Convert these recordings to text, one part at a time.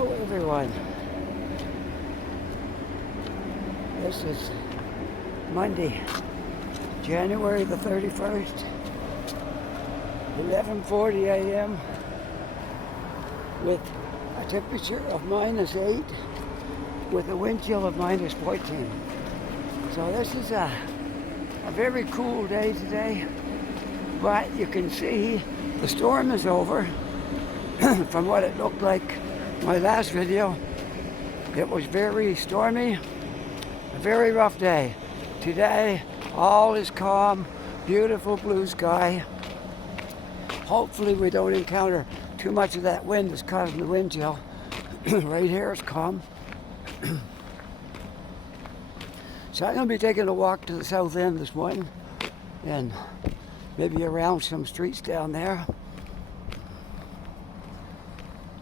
Hello everyone. This is Monday, January the 31st, 11:40 a.m. with a temperature of -8 with a wind chill of -14. So this is a very cool day today, but you can see the storm is over. From what it looked like my last video, it was very stormy, a very rough day. Today, all is calm, beautiful blue sky. Hopefully we don't encounter too much of that wind that's causing the wind chill. Right here it's calm. So I'm going to be taking a walk to the south end this morning and maybe around some streets down there.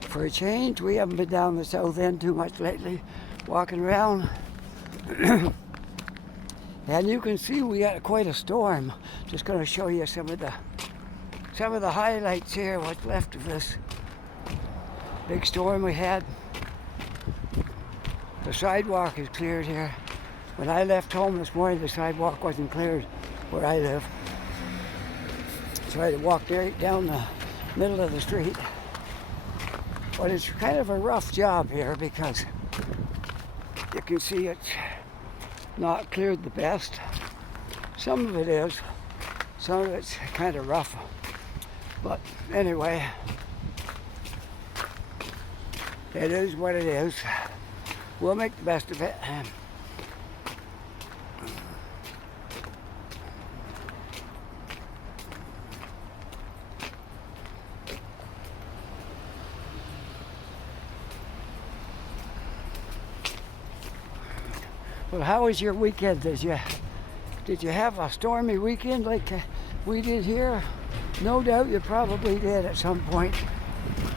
For a change, we haven't been down the south end too much lately, walking around. And you can see we got quite a storm. Just going to show you some of the highlights here, what's left of this big storm we had. The sidewalk is cleared here. When I left home this morning, the sidewalk wasn't cleared where I live. So I had to walk right down the middle of the street. But it's kind of a rough job here because you can see it's not cleared the best. Some of it is, some of it's kind of rough. But anyway, it is what it is. We'll make the best of it. Well, how was your weekend? Did you have a stormy weekend like we did here? No doubt you probably did at some point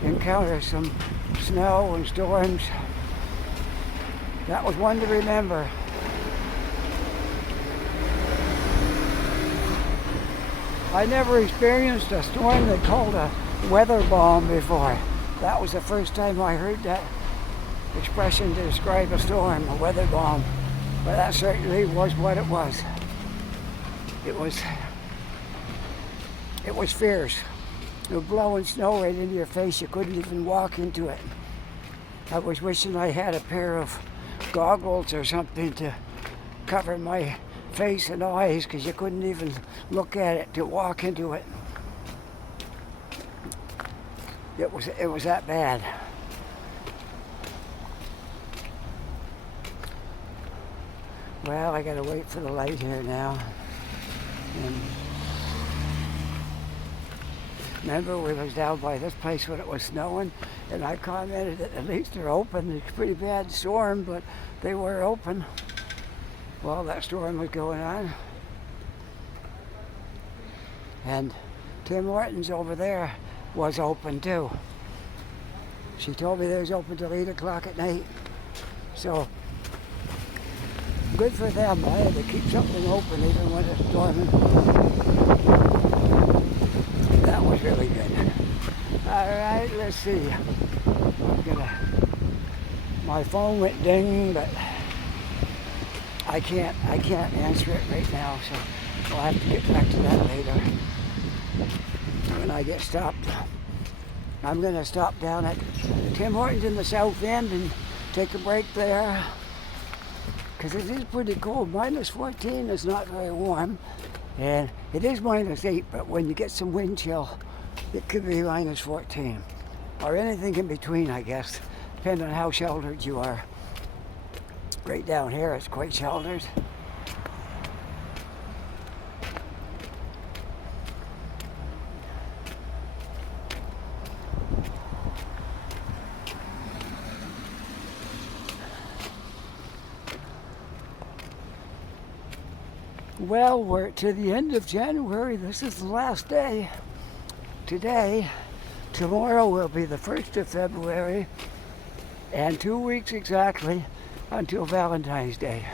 encounter some snow and storms. That was one to remember. I never experienced a storm they called a weather bomb before. That was the first time I heard that expression to describe a storm, a weather bomb. But that certainly was what it was. It was fierce. It was blowing snow right into your face. You couldn't even walk into it. I was wishing I had a pair of goggles or something to cover my face and eyes because you couldn't even look at it to walk into it. It was that bad. Well, I gotta wait for the light here now. And remember, we was down by this place when it was snowing, and I commented that at least they're open. It's a pretty bad storm, but they were open. Well, that storm was going on. And Tim Hortons over there was open too. She told me they was open till 8 o'clock at night. So, good for them. I had to keep something open even when it's storming. That was really good. Alright, let's see. My phone went ding, but I can't answer it right now, so I'll have to get back to that later. When I get stopped. I'm gonna stop down at Tim Hortons in the south end and take a break there. Because it is pretty cold. -14 is not very warm. And it is -8, but when you get some wind chill, it could be -14. Or anything in between, I guess, depending on how sheltered you are. Right down here, it's quite sheltered. Well, we're to the end of January. This is the last day. Today, tomorrow will be the 1st of February, and 2 weeks exactly until Valentine's Day.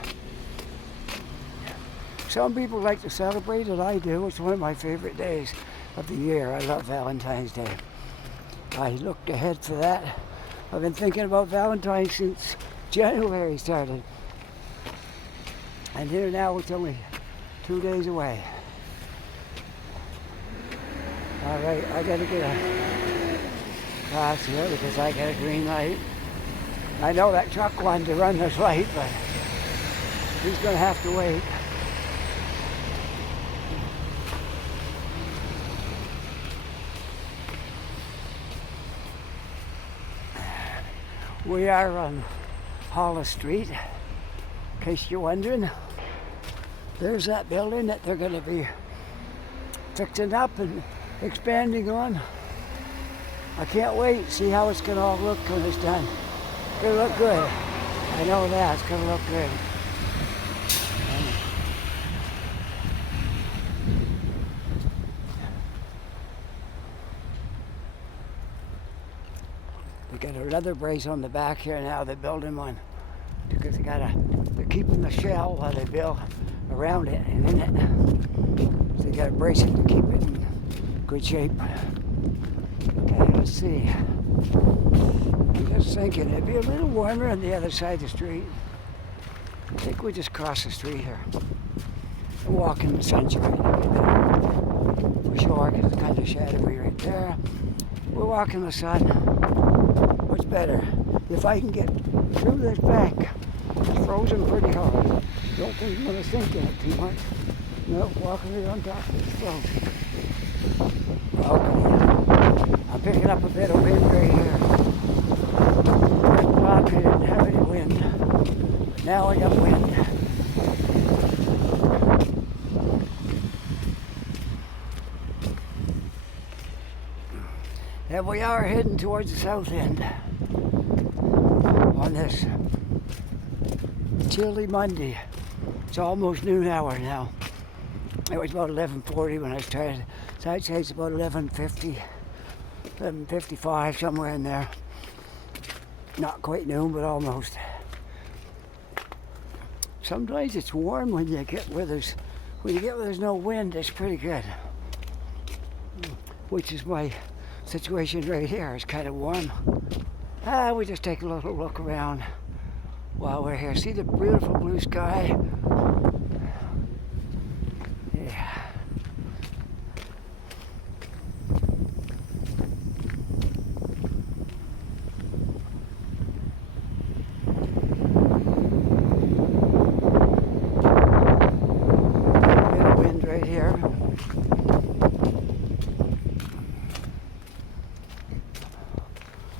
Some people like to celebrate it. I do. It's one of my favorite days of the year. I love Valentine's Day. I looked ahead for that I've been thinking about Valentine's since January started. And here now it's only 2 days away. All right, I gotta get a pass here because I got a green light. I know that truck wanted to run this light, but he's gonna have to wait. We are on Hollis Street, in case you're wondering. There's that building that they're going to be fixing up and expanding on. I can't wait to see how it's going to all look when it's done. It's going to look good. I know that. It's going to look good. They got a leather brace on the back here now. They're building one because they're keeping the shell while they build around it and in it. So they got to brace it to keep it in good shape. Okay, let's see. I'm just thinking it'd be a little warmer on the other side of the street. I think we just cross the street here and walk in the sunshine. For sure, because it's kind of shadowy right there. We're walking the sun. What's better? If I can get through this bank, it's frozen pretty hard. Don't think I'm going to sink in it too much. No, walking it on top of this float. Okay. I'm picking up a bit of wind right here. First block I didn't have any wind. But now I got wind. And we are heading towards the south end on this chilly Monday. It's almost noon hour now. It was about 11:40 when I started. So I'd say it's about 11:50, 11:55, somewhere in there. Not quite noon, but almost. Sometimes it's warm when you get where there's no wind. It's pretty good, which is my situation right here. It's kind of warm. We just take a little look around while we're here. See the beautiful blue sky? Yeah. Bit of wind right here.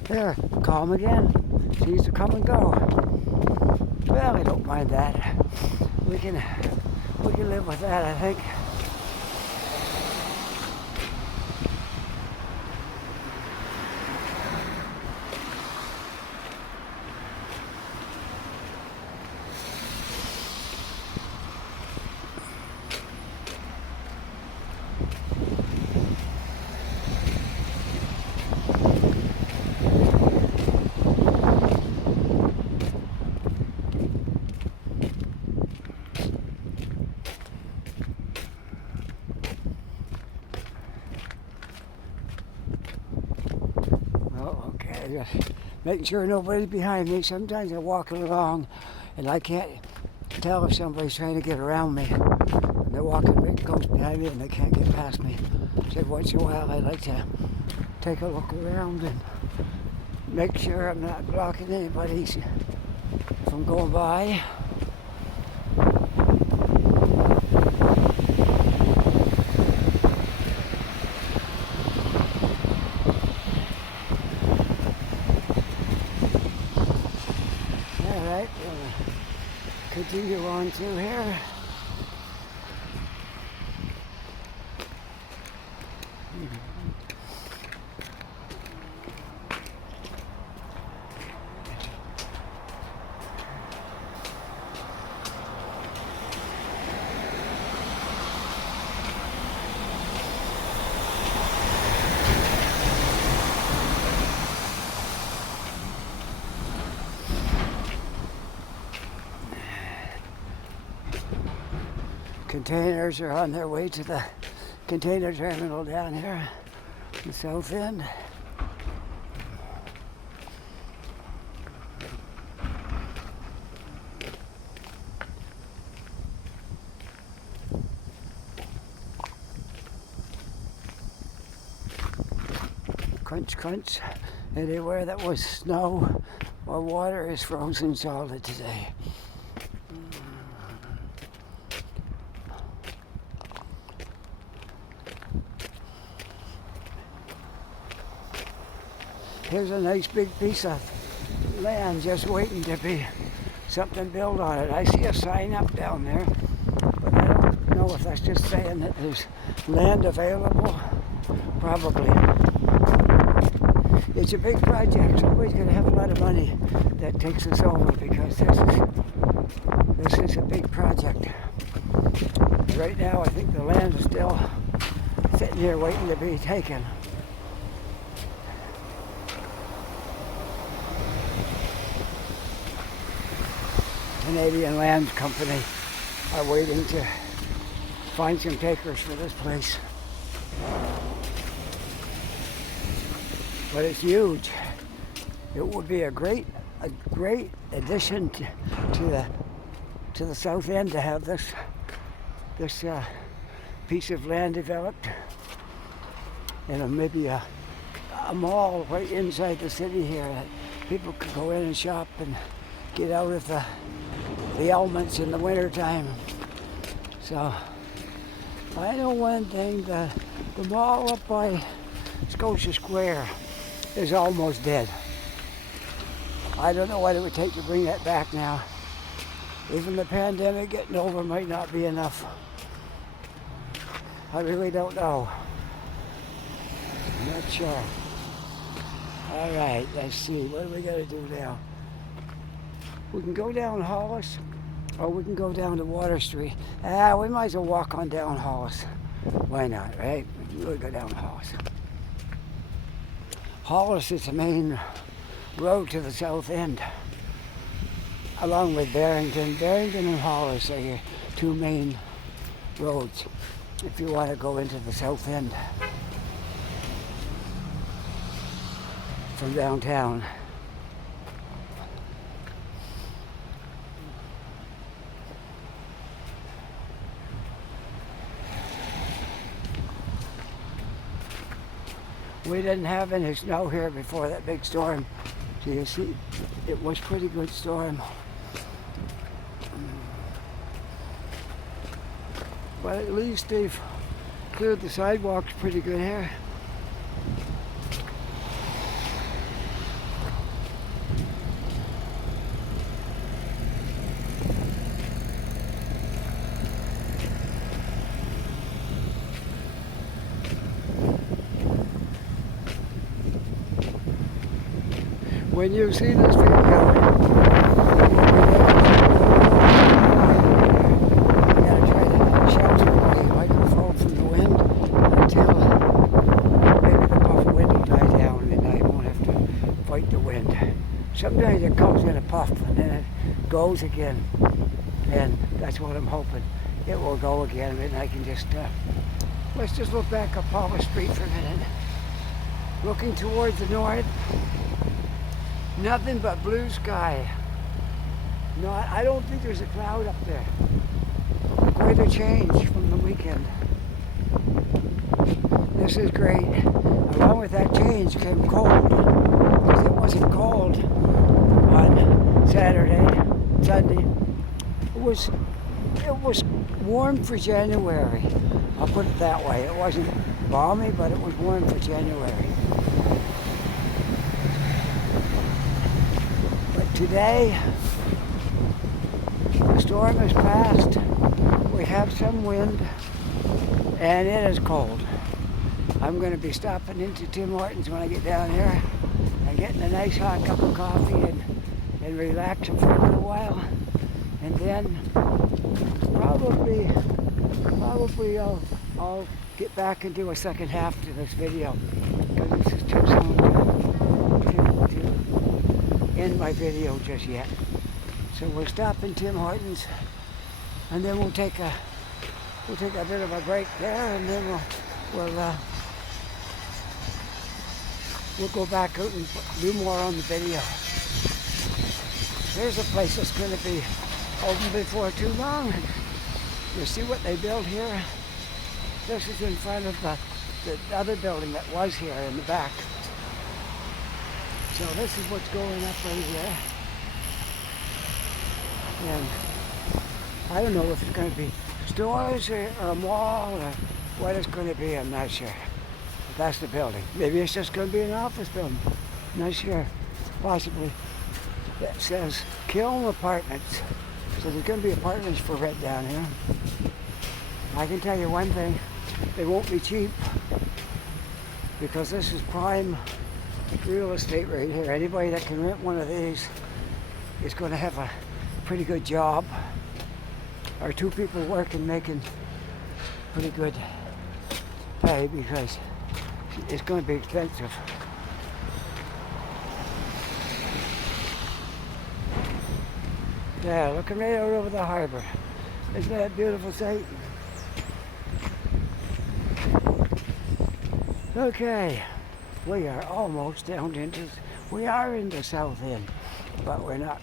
There, calm again. Seems to come and go. Well, I don't mind that. We can live with that, I think. Just making sure nobody's behind me. Sometimes I'm walking along and I can't tell if somebody's trying to get around me. And they're walking right close behind me and they can't get past me. So once in a while I like to take a look around and make sure I'm not blocking anybody from going by. Continue on through here. Containers are on their way to the container terminal down here, the south end. crunch, crunch. Anywhere that was snow or water is frozen solid today. Here's a nice big piece of land just waiting to be something built on it. I see a sign up down there, but I don't know if that's just saying that there's land available. Probably. It's a big project. Somebody's going to have a lot of money that takes us over because this is a big project. Right now, I think the land is still sitting here waiting to be taken. Canadian Land Company are waiting to find some takers for this place. But it's huge. It would be a great addition to the south end to have this piece of land developed, and maybe a mall right inside the city here that people could go in and shop and get out of the elements in the wintertime. So I know one thing, the mall up by Scotia Square is almost dead. I don't know what it would take to bring that back now. Even the pandemic getting over might not be enough. I really don't know. I'm not sure. All right, let's see. What are we going to do now? We can go down Hollis, or we can go down to Water Street. We might as well walk on down Hollis. Why not, right? We'll go down Hollis. Hollis is the main road to the south end, along with Barrington. Barrington and Hollis are your two main roads if you want to go into the south end from downtown. We didn't have any snow here before that big storm. So you see, it was a pretty good storm. But at least they've cleared the sidewalks pretty good here. When you see this video, you gotta try to shelter the microphone from the wind until maybe the puff of wind will die down and I won't have to fight the wind. Sometimes it comes in a puff and then it goes again, and that's what I'm hoping. It will go again and I can just, let's just look back up Hollis Street for a minute. Looking towards the north. Nothing but blue sky. No, I don't think there's a cloud up there. Quite a change from the weekend. This is great. Along with that change came cold. Because it wasn't cold on Saturday, Sunday. It was warm for January. I'll put it that way. It wasn't balmy, but it was warm for January. Today, the storm has passed, we have some wind, and it is cold. I'm going to be stopping into Tim Hortons when I get down here and getting a nice hot cup of coffee and relaxing for a little while. And then probably I'll get back and do a second half to this video because this is too soon to end my video just yet. So we'll stop in Tim Hortons and then we'll take a bit of a break there, and then we'll go back out and do more on the video. There's a place that's going to be open before too long. You see what they built here? This is in front of the other building that was here in the back. So this is what's going up right here. And I don't know if it's going to be stores or a mall or what it's going to be, I'm not sure. But that's the building. Maybe it's just going to be an office building. Not sure. Possibly. It says Kiln Apartments. So there's going to be apartments for rent down here. I can tell you one thing. They won't be cheap. Because this is prime real estate right here. Anybody that can rent one of these is going to have a pretty good job. Or two people working making pretty good pay because it's going to be expensive. Yeah, looking right out over the harbor. Isn't that a beautiful sight? Okay, we are almost down we are in the south end, but we're not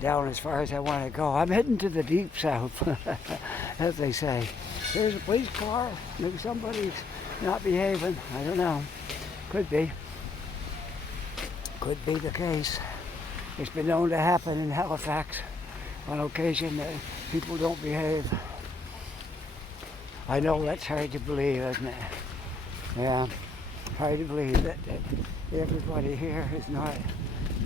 down as far as I want to go. I'm heading to the deep south, as they say. There's a police car. Maybe somebody's not behaving. I don't know. Could be. Could be the case. It's been known to happen in Halifax on occasion that people don't behave. I know that's hard to believe, isn't it? Yeah, hard to believe that everybody here is not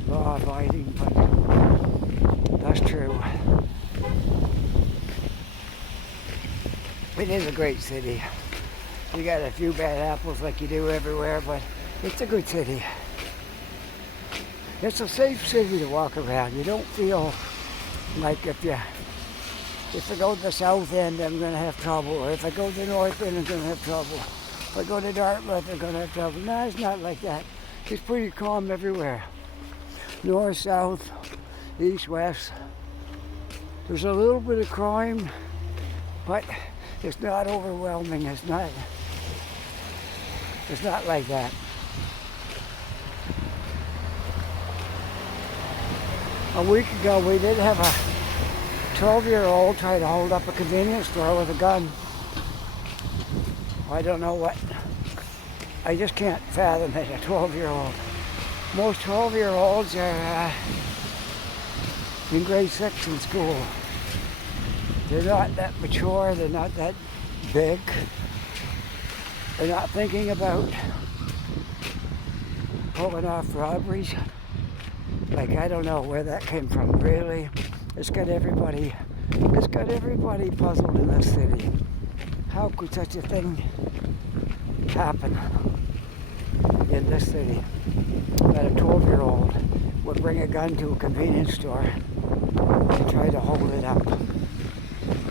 law-abiding, but that's true. It is a great city. You got a few bad apples like you do everywhere, but it's a good city. It's a safe city to walk around. You don't feel like if I go to the south end, I'm going to have trouble, or if I go to the north end, I'm going to have trouble. If I go to Dartmouth, I'm going to have trouble. No, it's not like that. It's pretty calm everywhere. North, south, east, west. There's a little bit of crime, but it's not overwhelming. It's not like that. A week ago, we did have a 12-year-old try to hold up a convenience store with a gun. I don't know what. I just can't fathom it, a 12-year-old. Most 12-year-olds are in grade 6 in school. They're not that mature, they're not that big. They're not thinking about pulling off robberies. Like, I don't know where that came from, really. It's got everybody puzzled in this city. How could such a thing happen in this city? That a 12-year-old would bring a gun to a convenience store and try to hold it up,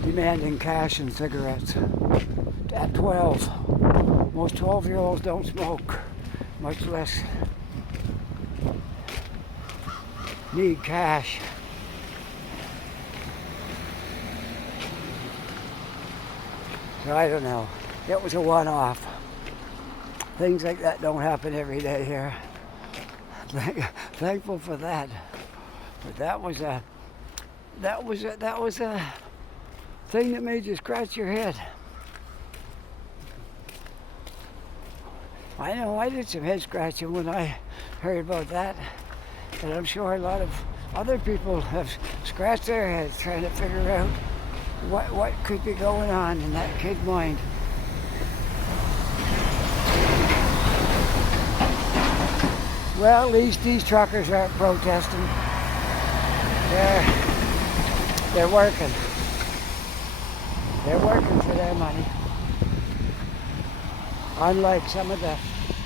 demanding cash and cigarettes. At 12, most 12-year-olds don't smoke, much less need cash. So I don't know. It was a one-off. Things like that don't happen every day here. Thankful for that. But that was a thing that made you scratch your head. I know I did some head scratching when I heard about that. And I'm sure a lot of other people have scratched their heads trying to figure out what could be going on in that kid's mind. Well, at least these truckers aren't protesting. They're working. They're working for their money. Unlike some of the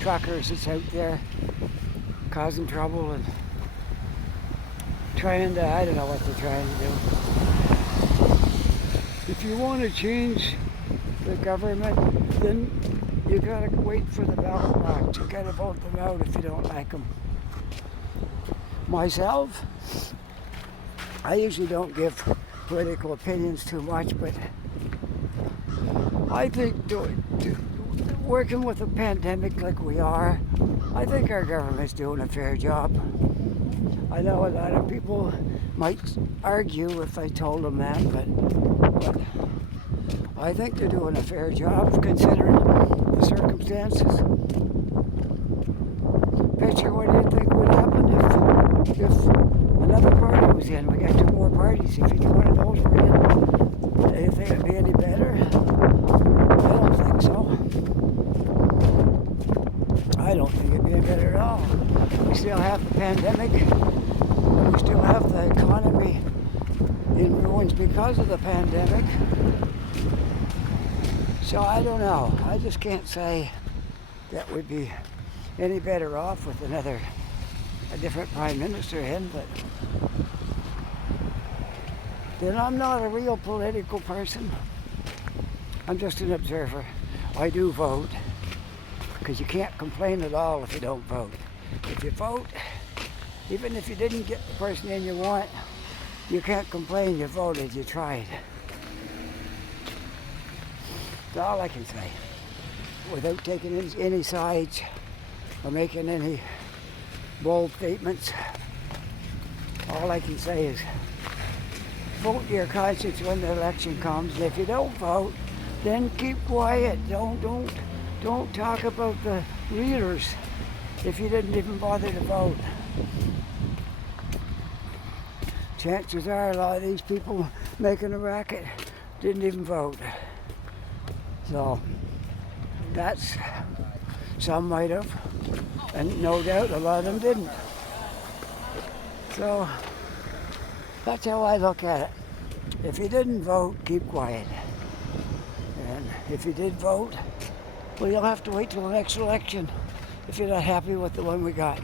truckers that's out there causing trouble and trying to, I don't know what they're trying to do. If you want to change the government, then you gotta wait for the ballot box. You gotta vote them out if you don't like them. Myself, I usually don't give political opinions too much, but I think working with a pandemic like we are, I think our government's doing a fair job. I know a lot of people might argue if I told them that, but I think they're doing a fair job considering the circumstances. Picture what do you think would happen if another party was in, we got two more parties. If each one of those were in, do you think it'd be any better? I don't think so. I don't think it'd be any better at all. We still have the pandemic. We still have the economy in ruins because of the pandemic. So I don't know. I just can't say that we'd be any better off with a different prime minister in, but then I'm not a real political person. I'm just an observer. I do vote, because you can't complain at all if you don't vote. If you vote, even if you didn't get the person in you want, you can't complain you voted, you tried. That's all I can say, without taking any sides or making any bold statements. All I can say is vote your conscience when the election comes, and if you don't vote, then keep quiet. Don't talk about the leaders if you didn't even bother to vote. Chances are a lot of these people making a racket didn't even vote. So that's, some might have, and no doubt a lot of them didn't. So that's how I look at it. If you didn't vote, keep quiet. And if you did vote, well, you'll have to wait till the next election if you're not happy with the one we got.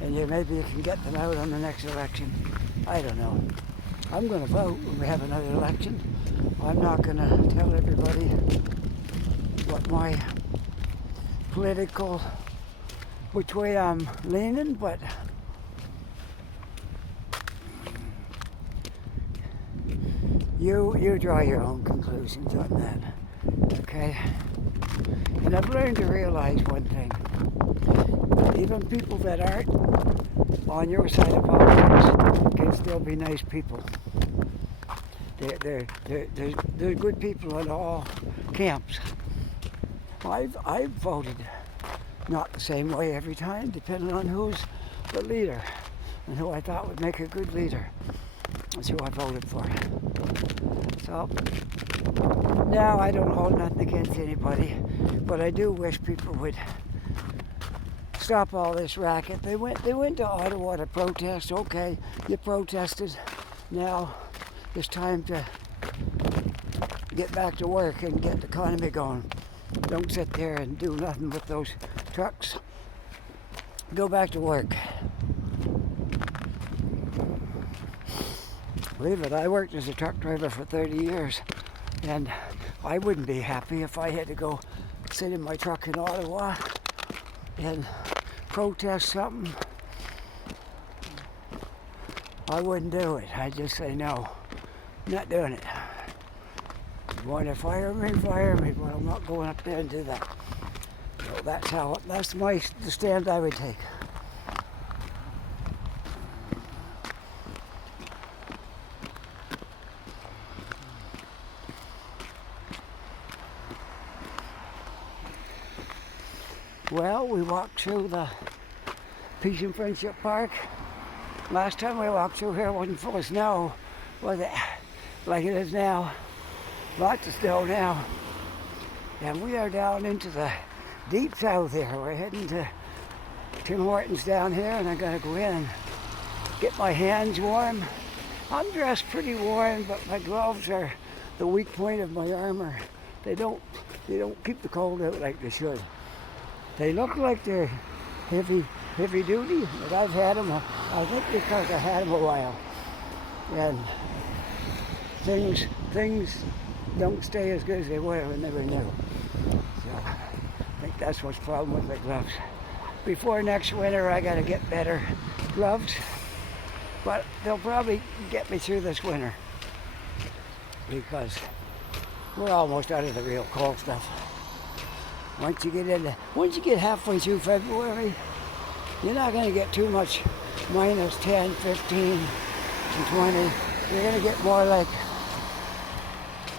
And maybe you can get them out on the next election. I don't know. I'm going to vote when we have another election. I'm not going to tell everybody what my political, which way I'm leaning, but you draw your own conclusions on that, okay? And I've learned to realize one thing. Even people that aren't on your side of politics can still be nice people. They're good people in all camps. I've voted not the same way every time, depending on who's the leader and who I thought would make a good leader. That's who I voted for. So now I don't hold nothing against anybody, but I do wish people would stop all this racket. They went to Ottawa to protest. Okay, you protested. Now it's time to get back to work and get the economy going. Don't sit there and do nothing with those trucks. Go back to work. Believe it, I worked as a truck driver for 30 years, and I wouldn't be happy if I had to go sit in my truck in Ottawa and protest something. I wouldn't do it. I'd just say no, not doing it. If you want to fire me, but I'm not going up there and do that. So that's the stand I would take. Well, we walked through the Peace and Friendship Park. Last time we walked through here, it wasn't full of snow, was it? Like it is now. Lots of snow now. And we are down into the deep south here. We're heading to Tim Hortons down here, and I'm going to go in and get my hands warm. I'm dressed pretty warm, but my gloves are the weak point of my armor. They don't keep the cold out like they should. They look like they're heavy duty, but I've had them, I think because I had them a while. And things don't stay as good as they were when they were new. So I think that's what's the problem with the gloves. Before next winter, I gotta get better gloves, but they'll probably get me through this winter because we're almost out of the real cold stuff. Once you get halfway through February, you're not going to get too much minus 10, 15, and 20. You're going to get more like,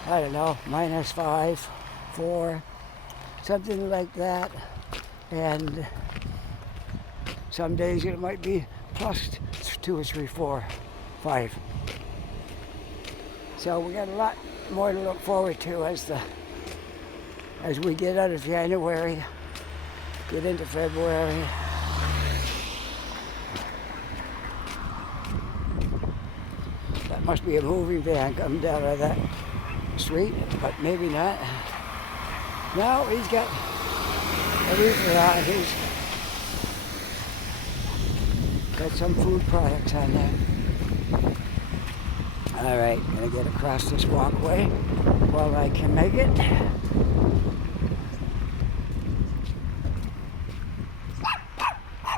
I don't know, minus 5, 4, something like that. And some days it might be plus 2 or 3, 4, 5. So we got a lot more to look forward to as we get out of January, get into February. That must be a moving van coming down out of that street, but maybe not. No, he's got a reefer on. He's got some food products on there. All right, gonna get across this walkway while I can make it.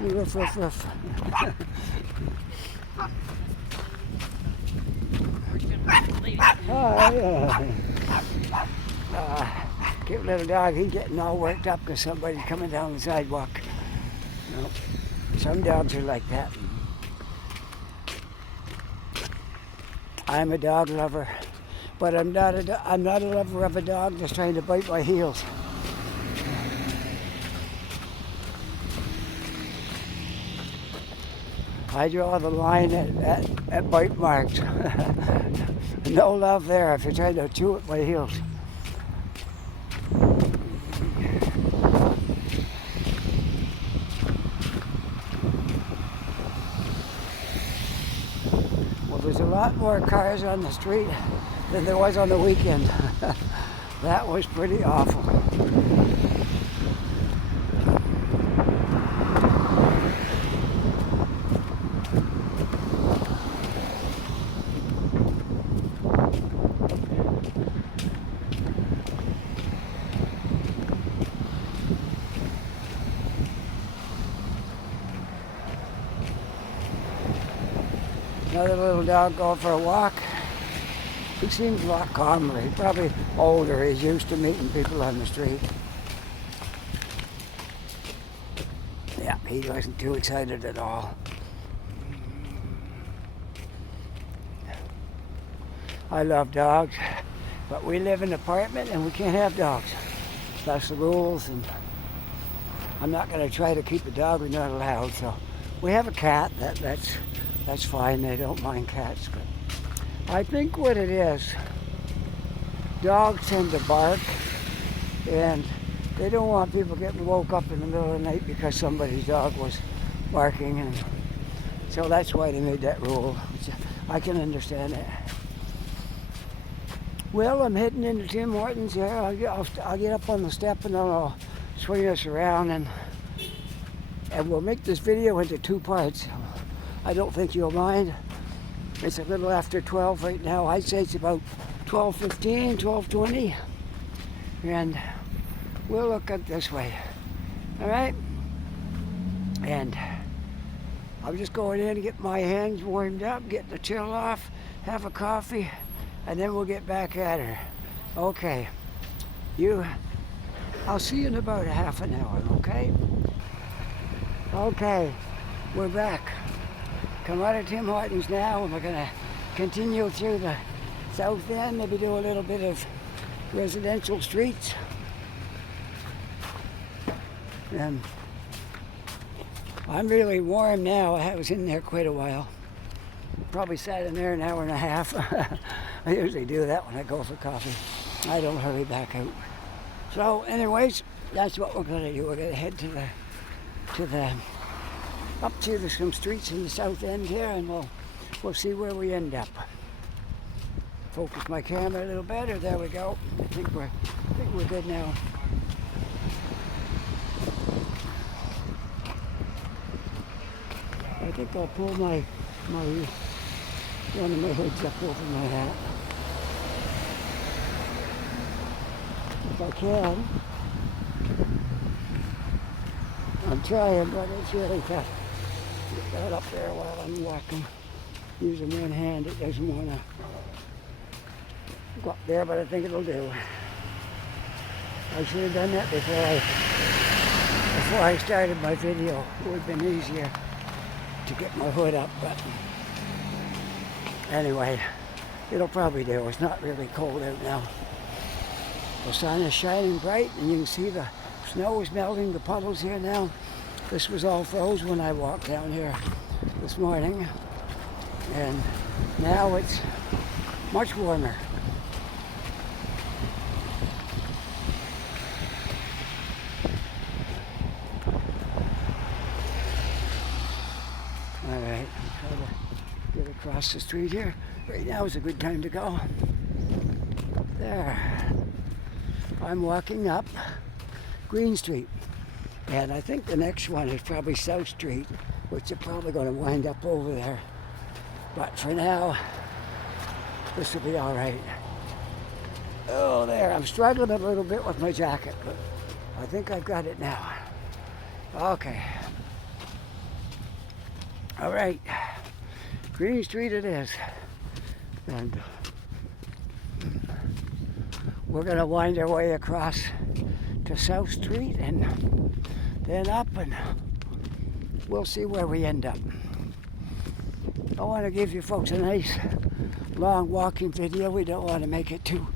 Ruff, ruff, ruff. Cute little dog. He's getting all worked up because somebody's coming down the sidewalk. No, some dogs are like that. I'm a dog lover, but I'm not a lover of a dog that's trying to bite my heels. I draw the line at bite marks. No love there if you're trying to chew at my heels. Well, there's a lot more cars on the street than there was on the weekend. That was pretty awful. Another little dog going for a walk. He seems a lot calmer. He's probably older. He's used to meeting people on the street. Yeah, he wasn't too excited at all. I love dogs, but we live in an apartment and we can't have dogs. That's the rules, and I'm not going to try to keep a dog we're not allowed. So we have a cat. That's fine. They don't mind cats, but I think what it is, dogs tend to bark, and they don't want people getting woke up in the middle of the night because somebody's dog was barking, and so that's why they made that rule. I can understand it. Well, I'm heading into Tim Hortons here. I'll get up on the step and then I'll swing us around, and we'll make this video into 2 parts. I don't think you'll mind. It's a little after 12 right now. I'd say it's about 12:15, 12:20. And we'll look at this way. All right? And I'm just going in to get my hands warmed up, get the chill off, have a coffee, and then we'll get back at her. Okay. I'll see you in about a half an hour, okay? Okay, we're back. Come out of Tim Hortons now, and we're going to continue through the south end, maybe do a little bit of residential streets. And I'm really warm now. I was in there quite a while. Probably sat in there an hour and a half. I usually do that when I go for coffee. I don't hurry back out. So anyways, that's what we're going to do. We're going to head up to some streets in the south end here, and we'll see where we end up. Focus my camera a little better. There we go. I think we're good now. I think I'll pull one of my hoods up over my hat. If I can. I'm trying, but it's really tough. Get that up there while I'm walking. Using one hand, it doesn't want to go up there, but I think it'll do. I should have done that before I started my video. It would have been easier to get my hood up, but anyway, it'll probably do. It's not really cold out now. The sun is shining bright, and you can see the snow is melting, the puddles here now. This was all froze when I walked down here this morning, and now it's much warmer. All right, I'm trying to get across the street here. Right now is a good time to go. There. I'm walking up Green Street, and I think the next one is probably South Street, which is probably going to wind up over there. But for now, this will be all right. Oh, there. I'm struggling a little bit with my jacket, but I think I've got it now. Okay. All right. Green Street it is. And we're going to wind our way across to South Street and then up, and we'll see where we end up. I want to give you folks a nice long walking video. We don't want to make it too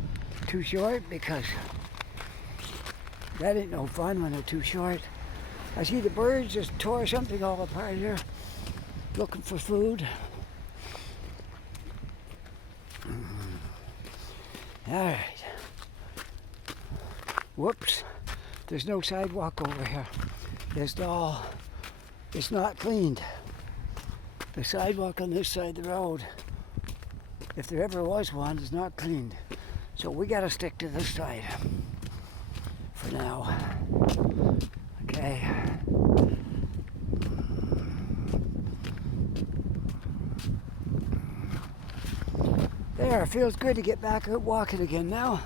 short, because that ain't no fun when they're too short. I see the birds just tore something all apart here, looking for food. All right. Whoops. There's no sidewalk over here. It's not cleaned. The sidewalk on this side of the road, if there ever was one, is not cleaned. So we gotta stick to this side for now. Okay. There, it feels good to get back out walking again now.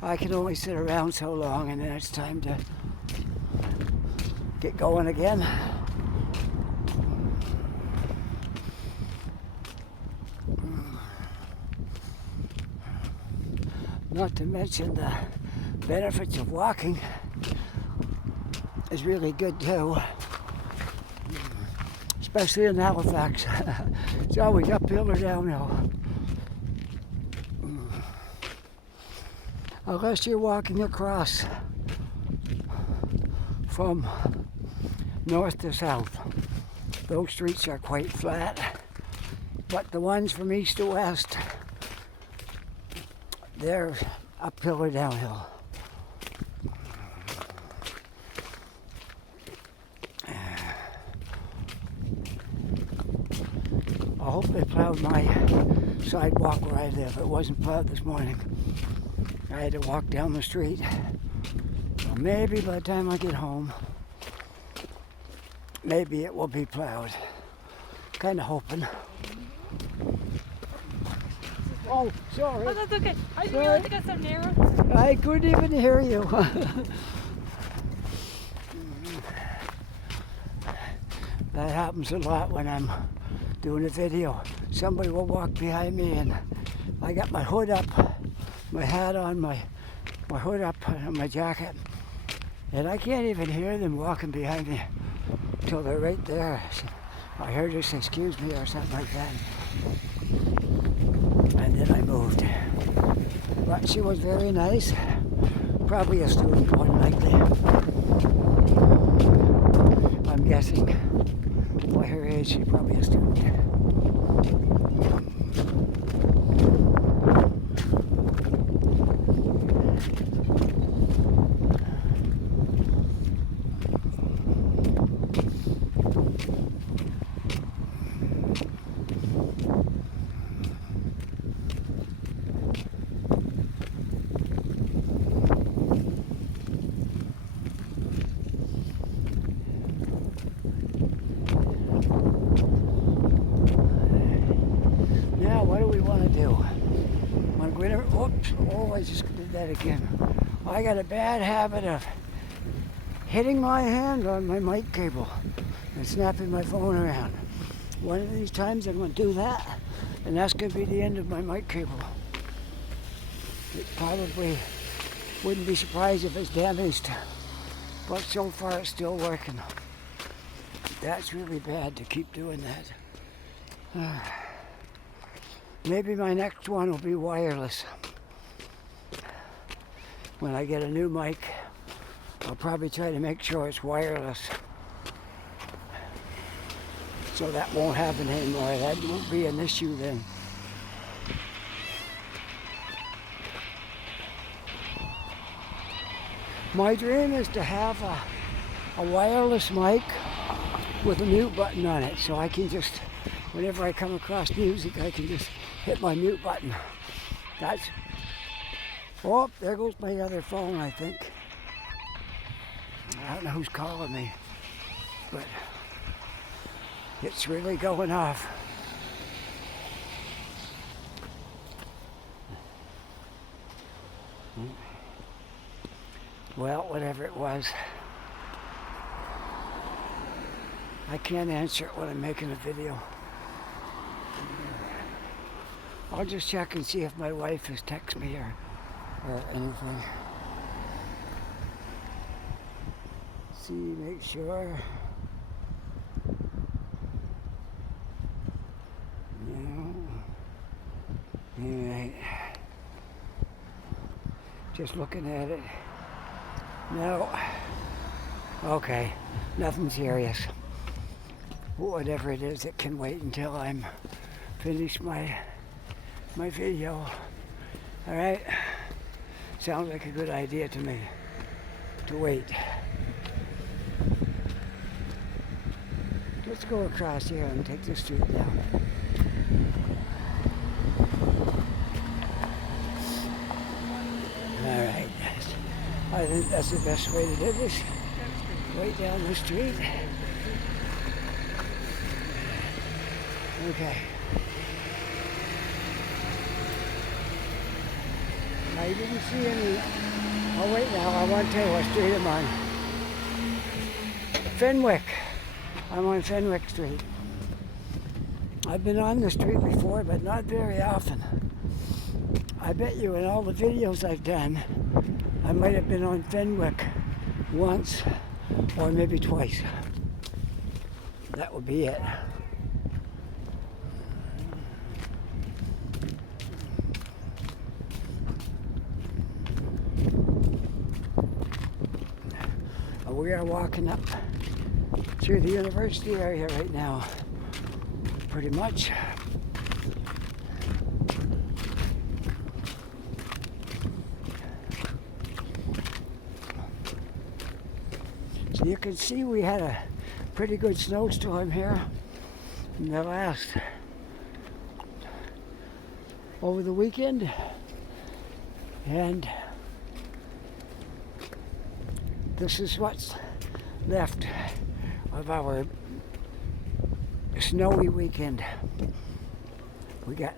I can only sit around so long, and then it's time to get going again. Not to mention the benefits of walking is really good too, especially in Halifax. It's always uphill or downhill. Unless you're walking across from north to south. Those streets are quite flat, but the ones from east to west, they're uphill or downhill. I hope they plowed my sidewalk where I live. It wasn't plowed this morning. I had to walk down the street. So maybe by the time I get home, maybe it will be plowed. Kind of hoping. Oh, sorry. Oh, that's okay. I didn't realize it got so narrow. I couldn't even hear you. That happens a lot when I'm doing a video. Somebody will walk behind me, and I got my hood up, my hat on, my hood up, and my jacket, and I can't even hear them walking behind me until they're right there. I heard her say, "Excuse me," or something like that, and then I moved. But she was very nice, probably a student, more than likely. I'm guessing by her age, she's probably a student. Oops, oh, I just did that again. I got a bad habit of hitting my hand on my mic cable and snapping my phone around. One of these times I'm going to do that, and that's going to be the end of my mic cable. It probably wouldn't be surprised if it's damaged, but so far it's still working. That's really bad to keep doing that. Maybe my next one will be wireless. When I get a new mic, I'll probably try to make sure it's wireless. So that won't happen anymore. That won't be an issue then. My dream is to have a wireless mic with a mute button on it, so I can just, whenever I come across music, I can just hit my mute button. That's, oh, there goes my other phone, I think. I don't know who's calling me, but it's really going off. Well, whatever it was, I can't answer it when I'm making a video. I'll just check and see if my wife has texted me or anything. See, make sure. No. Alright. Just looking at it. No. Okay. Nothing serious. Whatever it is, it can wait until I'm finished my video. Alright? Sounds like a good idea to me. To wait. Let's go across here and take the street down. Alright. I think that's the best way to do this. Right down the street. Okay. I didn't see any. Oh wait now, I want to tell you what street I'm on. Fenwick. I'm on Fenwick Street. I've been on the street before, but not very often. I bet you in all the videos I've done, I might have been on Fenwick once or maybe twice. That would be it. We are walking up through the university area right now, pretty much. So you can see we had a pretty good snowstorm here in the last, over the weekend, and this is what's left of our snowy weekend. We got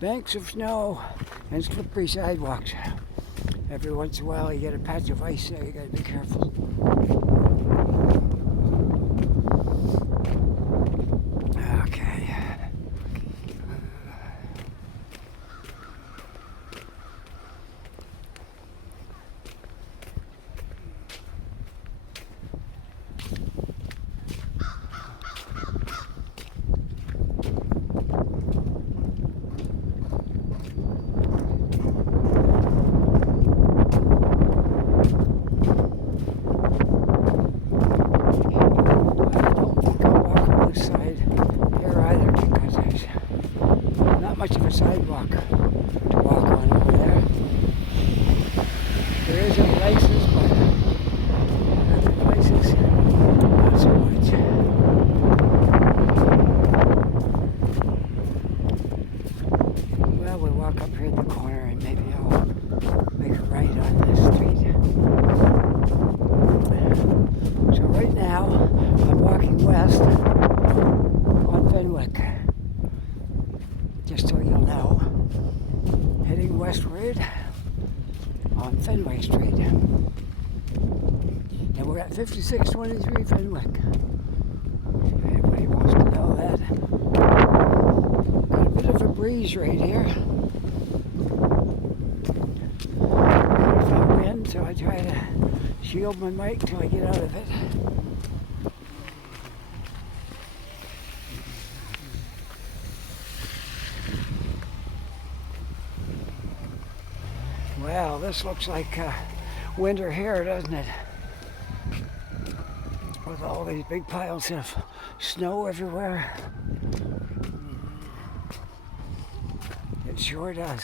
banks of snow and slippery sidewalks. Every once in a while you get a patch of ice there, you gotta be careful. Okay. Much of a sidewalk to walk on over there. There is in places, but other places, not so much. Well, we'll walk up here at the corner and maybe I'll make a right on this street. So right now, I'm walking west on Fenwick. Just so you'll know, heading westward on Fenwick Street. And we're at 5623 Fenwick. Everybody wants to know that. Got a bit of a breeze right here. Bit of a wind, so I try to shield my mic till I get out of it. Well, this looks like winter here, doesn't it? With all these big piles of snow everywhere. It sure does.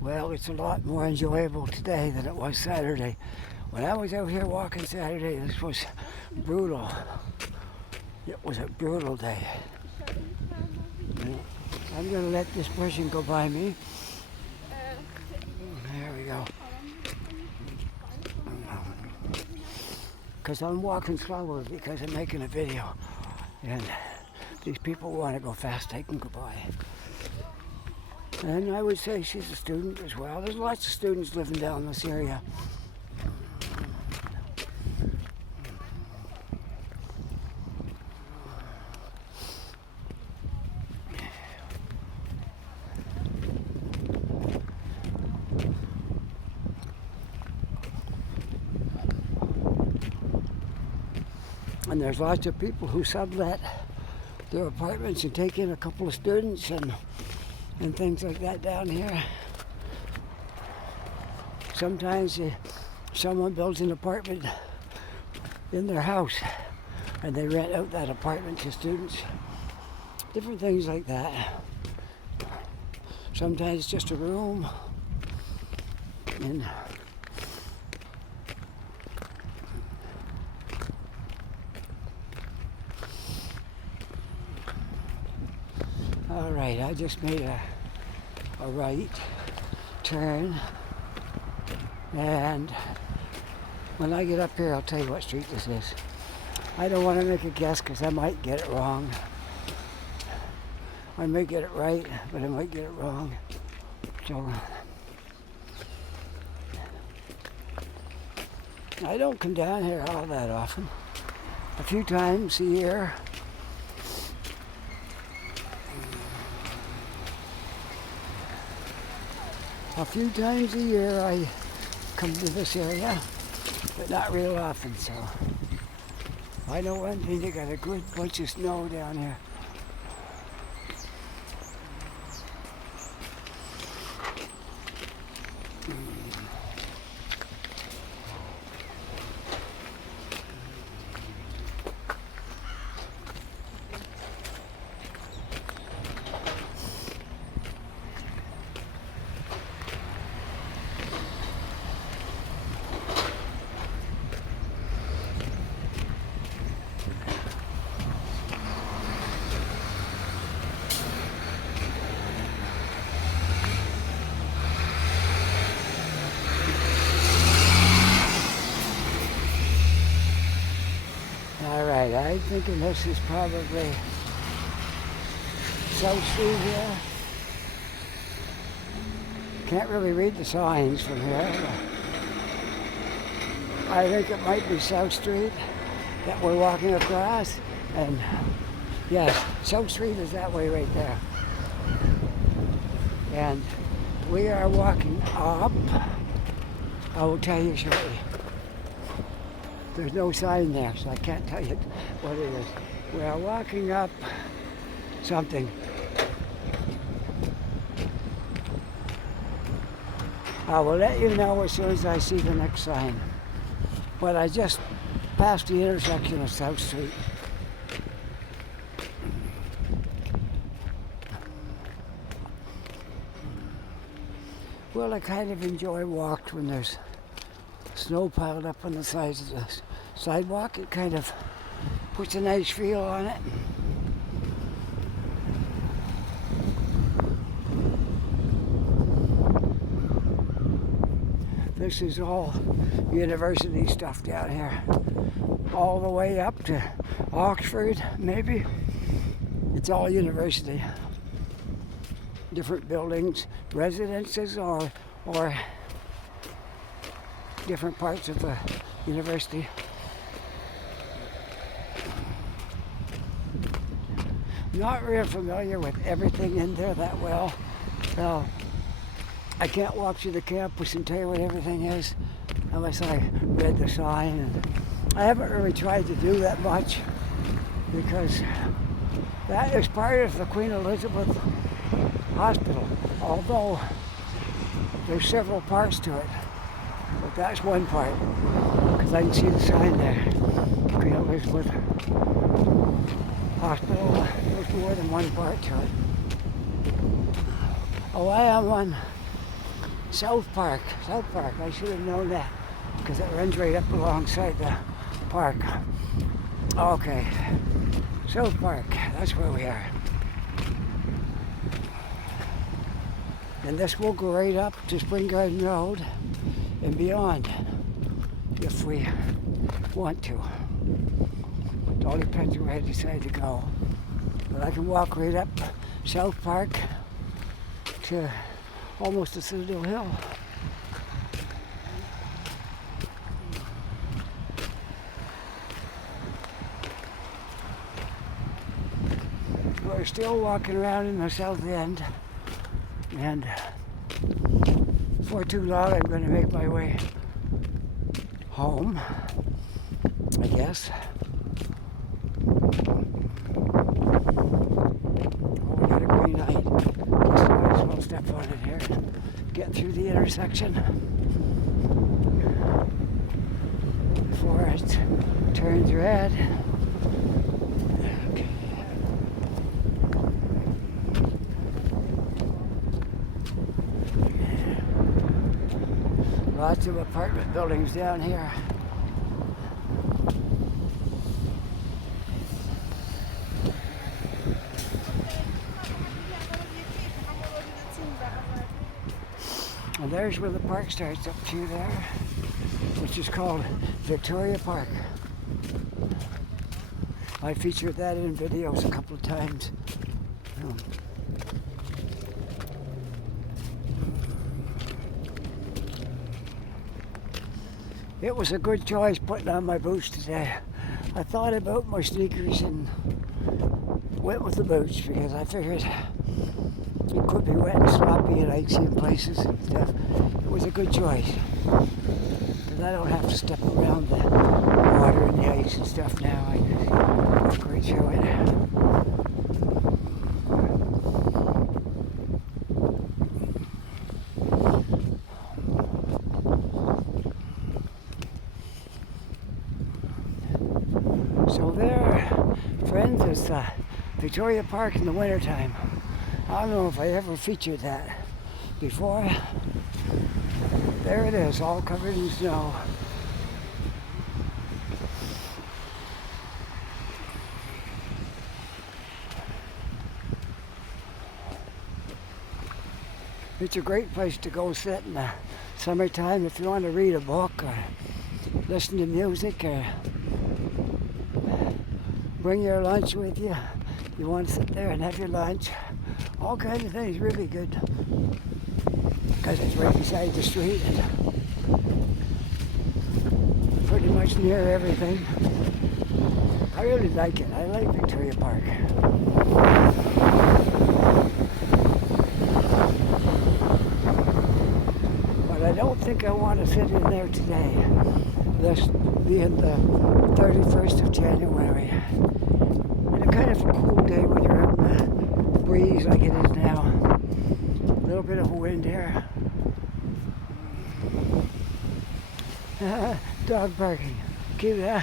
Well, it's a lot more enjoyable today than it was Saturday. When I was out here walking Saturday, this was brutal. It was a brutal day. I'm going to let this person go by me. There we go. Because I'm walking slower because I'm making a video. And these people want to go fast, they can go by. And I would say she's a student as well. There's lots of students living down this area. And there's lots of people who sublet their apartments and take in a couple of students and things like that down here. Sometimes someone builds an apartment in their house and they rent out that apartment to students. Different things like that. Sometimes it's just a room. And all right, I just made a right turn, and when I get up here I'll tell you what street this is. I don't want to make a guess because I might get it wrong. I may get it right, but I might get it wrong. So I don't come down here all that often. A few times a year. A few times a year I come to this area, but not real often, so. I know one thing, they got a good bunch of snow down here. Alright, I'm thinking this is probably South Street here. Can't really read the signs from here. I think it might be South Street that we're walking across. And yes, South Street is that way right there. And we are walking up. I will tell you shortly. There's no sign there, so I can't tell you what it is. We are walking up something. I will let you know as soon as I see the next sign. But I just passed the intersection of South Street. Well, I kind of enjoy walks when there's snow piled up on the sides of the sidewalk. It kind of puts a nice feel on it. This is all university stuff down here. All the way up to Oxford, maybe. It's all university. Different buildings, residences, or different parts of the university. Not real familiar with everything in there that well. So I can't walk through the campus and tell you what everything is. unless I read the sign. And I haven't really tried to do that much because that is part of the Queen Elizabeth Hospital, although there's several parts to it. But that's one part, because I can see the sign there. Queen Elizabeth Hospital. There's more than one part to it. Oh, I am on South Park. South Park. I should have known that, because it runs right up alongside the park. Okay. South Park. That's where we are. And this will go right up to Spring Garden Road and beyond, if we want to. It all depends where I decide to go. But I can walk right up South Park to almost to Citadel Hill. We're still walking around in the south end, and before too long I'm going to make my way home, I guess. Oh, we got a green light. Guess I might as well step on it here and get through the intersection before it turns red. Okay. Lots of apartment buildings down here. And there's where the park starts up through there, which is called Victoria Park. I featured that in videos a couple of times. It was a good choice putting on my boots today. I thought about my sneakers and went with the boots because I figured it could be wet and sloppy and icy in places and stuff. It was a good choice. Because I don't have to step around the water and the ice and stuff now. I just walk right through it. So there, friends, is Victoria Park in the wintertime. I don't know if I ever featured that before. There it is, all covered in snow. It's a great place to go sit in the summertime if you want to read a book or listen to music or bring your lunch with you. You want to sit there and have your lunch. All kinds of things, really good. Because it's right beside the street and pretty much near everything. I really like it. I like Victoria Park. But I don't think I want to sit in there today. This being the 31st of January. And a kind of a cool day when you're out in the breeze like it is now. A little bit of a wind here. Dog barking. Cute, huh?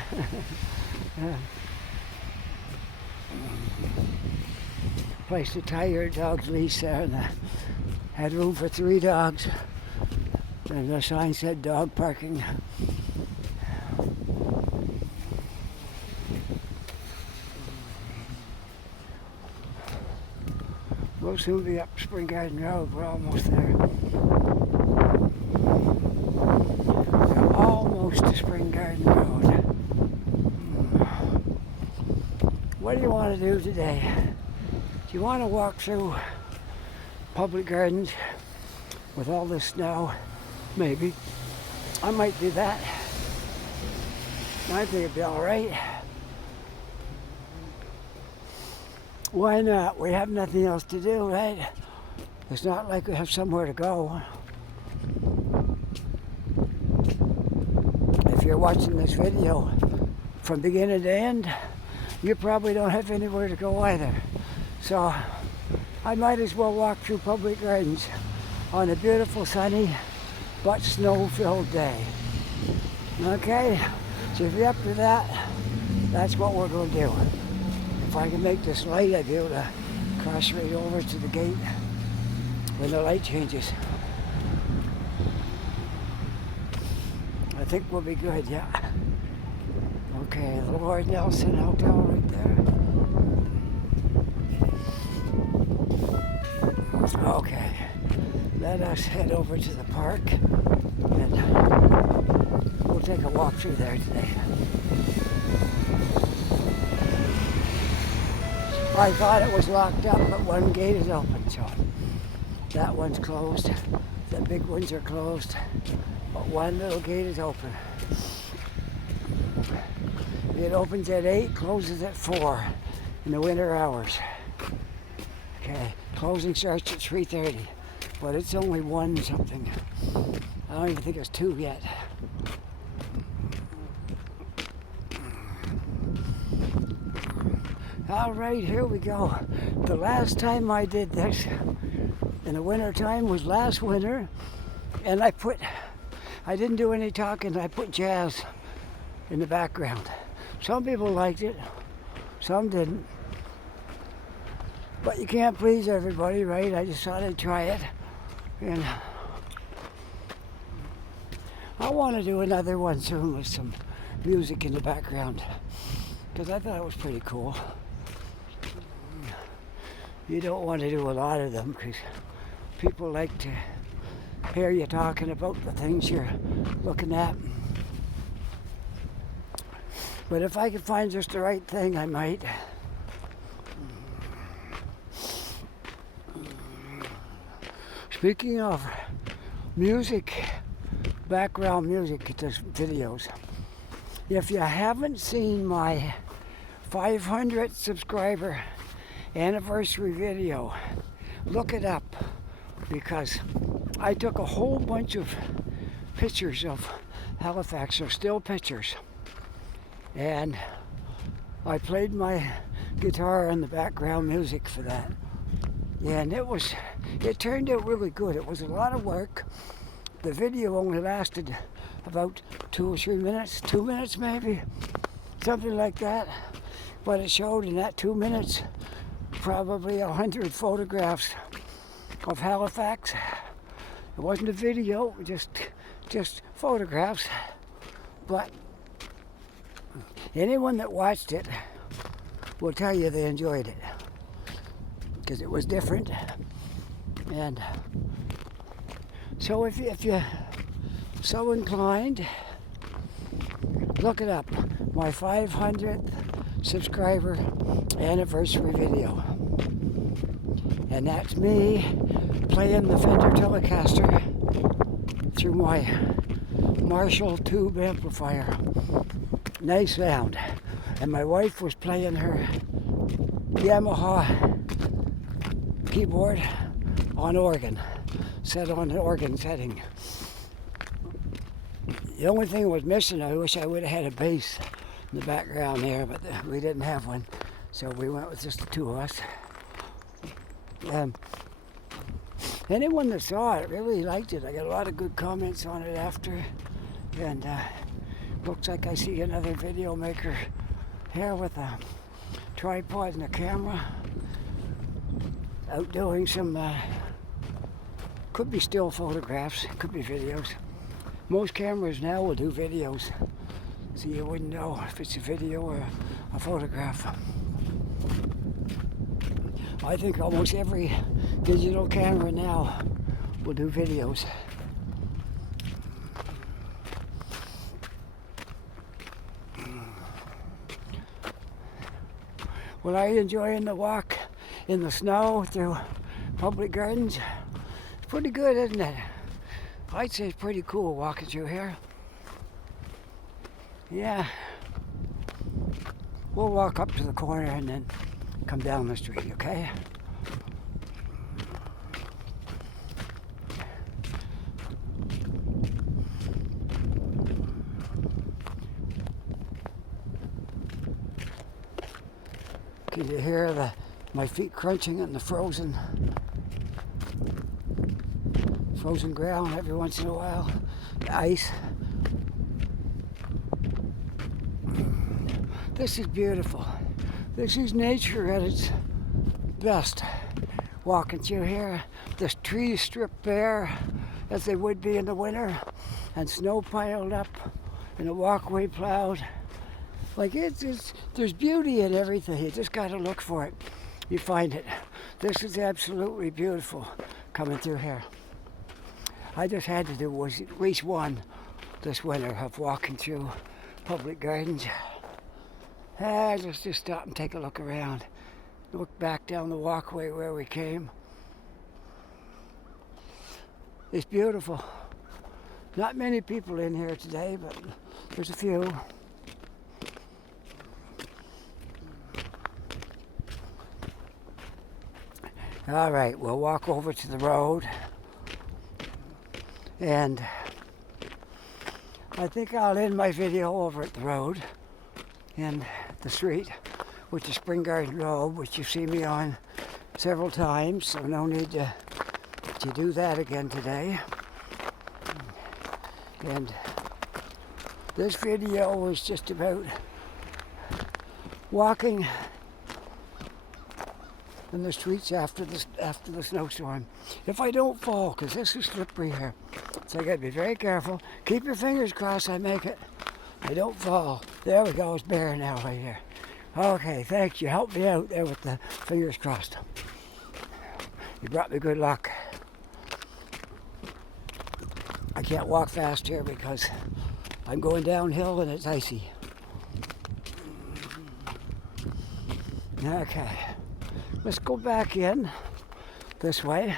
Place to tie your dog's leash there, and had room for 3 dogs. And the sign said dog parking. We'll soon be up Spring Garden Road. We're almost there. We're almost to Spring Garden Road. What do you want to do today? Do you want to walk through public gardens with all this snow? Maybe. I might do that. I think it'd be all right. Why not? We have nothing else to do, right? It's not like we have somewhere to go. you're watching this video from beginning to end, you probably don't have anywhere to go either. So I might as well walk through Public Gardens on a beautiful sunny but snow-filled day. Okay, so if you're up to that, that's what we're going to do. If I can make this light, I'll be able to cross right over to the gate when the light changes. I think we'll be good, yeah. Okay, the Lord Nelson Hotel right there. Okay, let us head over to the park and we'll take a walk through there today. I thought it was locked up, but one gate is open, so that one's closed. The big ones are closed, but one little gate is open. It opens at 8, closes at 4 in the winter hours. Okay, closing starts at 3:30, but it's only 1 something. I don't even think it's 2 yet. All right, here we go. The last time I did this in the winter time was last winter, and I didn't do any talking, I put jazz in the background. Some people liked it, some didn't. But you can't please everybody, right? I just thought I'd try it. And I want to do another one soon with some music in the background, because I thought it was pretty cool. You don't want to do a lot of them because people like to hear you talking about the things you're looking at. But if I could find just the right thing, I might. Speaking of music, background music, there's videos. If you haven't seen my 500 subscriber anniversary video, look it up, because I took a whole bunch of pictures of Halifax, so still pictures, and I played my guitar and the background music for that, and it turned out really good. It was a lot of work. The video only lasted about 2 or 3 minutes, 2 minutes maybe, something like that, but it showed in that 2 minutes probably 100 photographs of Halifax. It wasn't a video, just photographs, but anyone that watched it will tell you they enjoyed it, because it was different. And so if you're so inclined, look it up, my 500th subscriber anniversary video. And that's me playing the Fender Telecaster through my Marshall tube amplifier. Nice sound. And my wife was playing her Yamaha keyboard on organ, set on an organ setting. The only thing that was missing, I wish I would have had a bass in the background there, but we didn't have one, so we went with just the two of us. Anyone that saw it really liked it. I got a lot of good comments on it after, and looks like I see another video maker here with a tripod and a camera out doing some, could be still photographs, could be videos. Most cameras now will do videos, so you wouldn't know if it's a video or a photograph. I think almost every digital camera now will do videos. Well, are you enjoying the walk in the snow through Public Gardens? It's pretty good, isn't it? I'd say it's pretty cool walking through here. Yeah. We'll walk up to the corner and then come down the street, okay? Can you hear my feet crunching in the frozen ground every once in a while? The ice. This is beautiful. This is nature at its best. Walking through here, the trees stripped bare as they would be in the winter, and snow piled up, and a walkway plowed. Like there's beauty in everything. You just got to look for it. You find it. This is absolutely beautiful coming through here. I just had to do was at least one this winter of walking through public gardens. Just stop and take a look around. Look back down the walkway where we came. It's beautiful. Not many people in here today, but there's a few. All right, we'll walk over to the road, and I think I'll end my video over at the road and the street, which is Spring Garden Road, which you've seen me on several times, so no need to do that again today. And this video was just about walking in the streets after the snowstorm. If I don't fall, because this is slippery here, so I got to be very careful. Keep your fingers crossed I make it. I don't fall. There we go. It's bare now right here. Okay, thanks. You helped me out there with the fingers crossed. You brought me good luck. I can't walk fast here because I'm going downhill and it's icy. Okay. Let's go back in this way,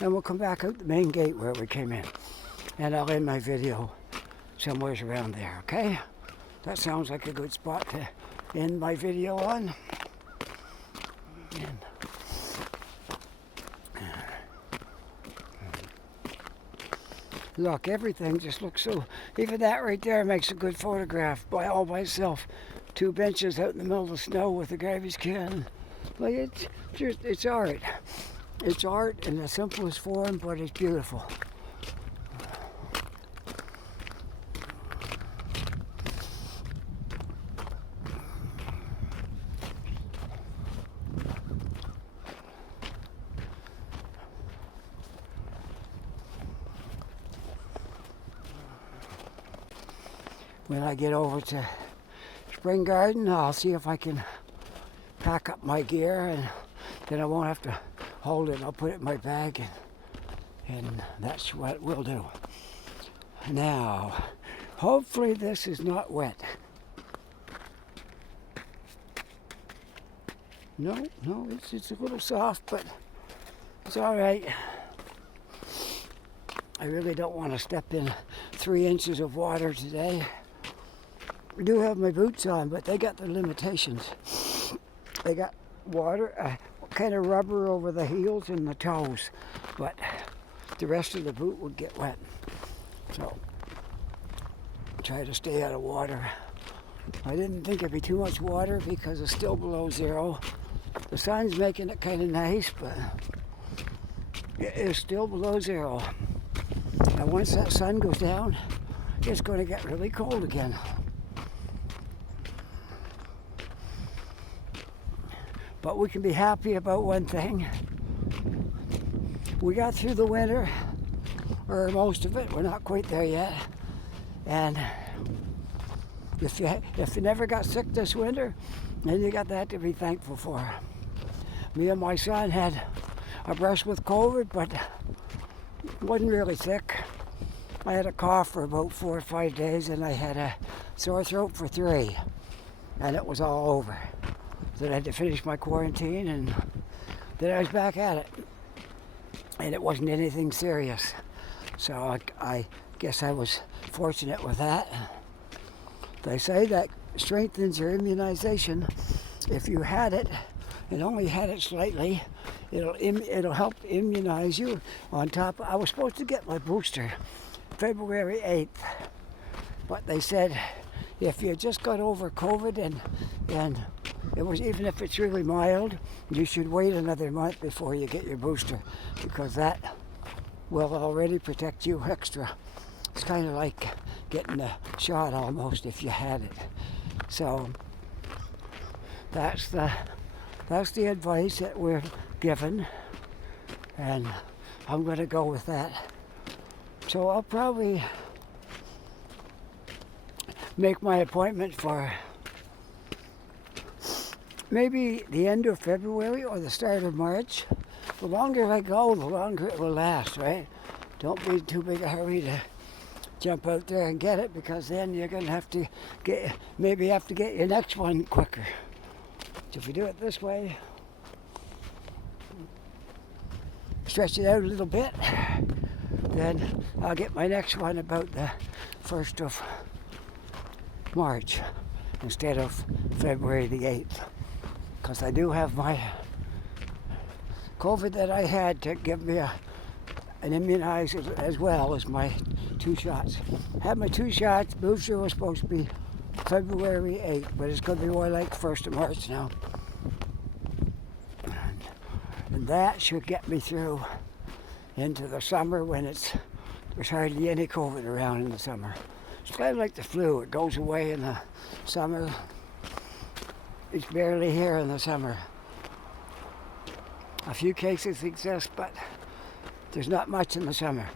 and we'll come back out the main gate where we came in, and I'll end my video somewhere around there, okay? That sounds like a good spot to end my video on. Look, everything just looks so, even that right there makes a good photograph all by itself. 2 benches out in the middle of the snow with a garbage can. Like it's art. It's art in the simplest form, but it's beautiful. When I get over to Spring Garden, I'll see if I can pack up my gear, and then I won't have to hold it. I'll put it in my bag, and that's what we'll do. Now, hopefully this is not wet. No, it's a little soft, but it's all right. I really don't want to step in 3 inches of water today. I do have my boots on, but they got their limitations. They got water, kind of rubber over the heels and the toes, but the rest of the boot would get wet. So, try to stay out of water. I didn't think it'd be too much water because it's still below 0. The sun's making it kind of nice, but it is still below 0. And once that sun goes down, it's going to get really cold again. But we can be happy about one thing. We got through the winter, or most of it. We're not quite there yet. And if you never got sick this winter, then you got that to be thankful for. Me and my son had a brush with COVID, but wasn't really sick. I had a cough for about 4 or 5 days, and I had a sore throat for 3, and it was all over. Then I had to finish my quarantine, and then I was back at it. And it wasn't anything serious. So I guess I was fortunate with that. They say that strengthens your immunization. If you had it and only had it slightly, it'll help immunize you. On top, I was supposed to get my booster February 8th. But they said if you just got over COVID and it was, even if it's really mild, you should wait another month before you get your booster, because that will already protect you extra. It's kind of like getting a shot almost if you had it. So that's the advice that we're given, and I'm going to go with that. So I'll probably make my appointment for maybe the end of February or the start of March. The longer I go, the longer it will last, right? Don't be in too big a hurry to jump out there and get it, because then you're going to have to get your next one quicker. So if you do it this way, stretch it out a little bit, then I'll get my next one about the 1st of March instead of February the 8th. Because I do have my COVID that I had to give me an immunizer as well as my 2 shots. Had my 2 shots, booster was supposed to be February 8th, but it's going to be more like 1st of March now. And that should get me through into the summer when there's hardly any COVID around in the summer. It's kind of like the flu. It goes away in the summer. It's barely here in the summer. A few cases exist, but there's not much in the summer.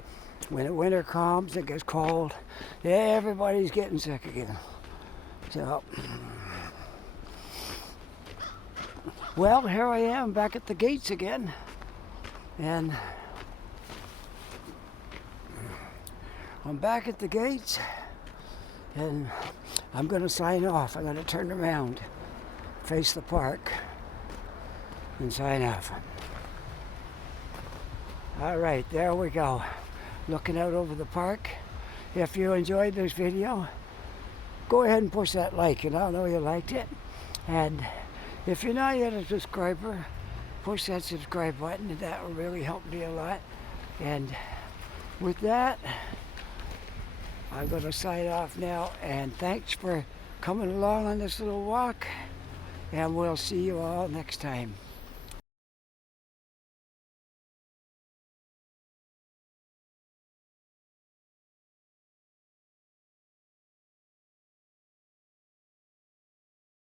When the winter comes, it gets cold. Everybody's getting sick again. So, well, here I am back at the gates again. And I'm back at the gates, and I'm going to sign off. I'm going to turn around, face the park, and sign off. All right, there we go. Looking out over the park. If you enjoyed this video, go ahead and push that like, and I'll know you liked it. And if you're not yet a subscriber, push that subscribe button, and that will really help me a lot. And with that, I'm going to sign off now, and thanks for coming along on this little walk, and we'll see you all next time.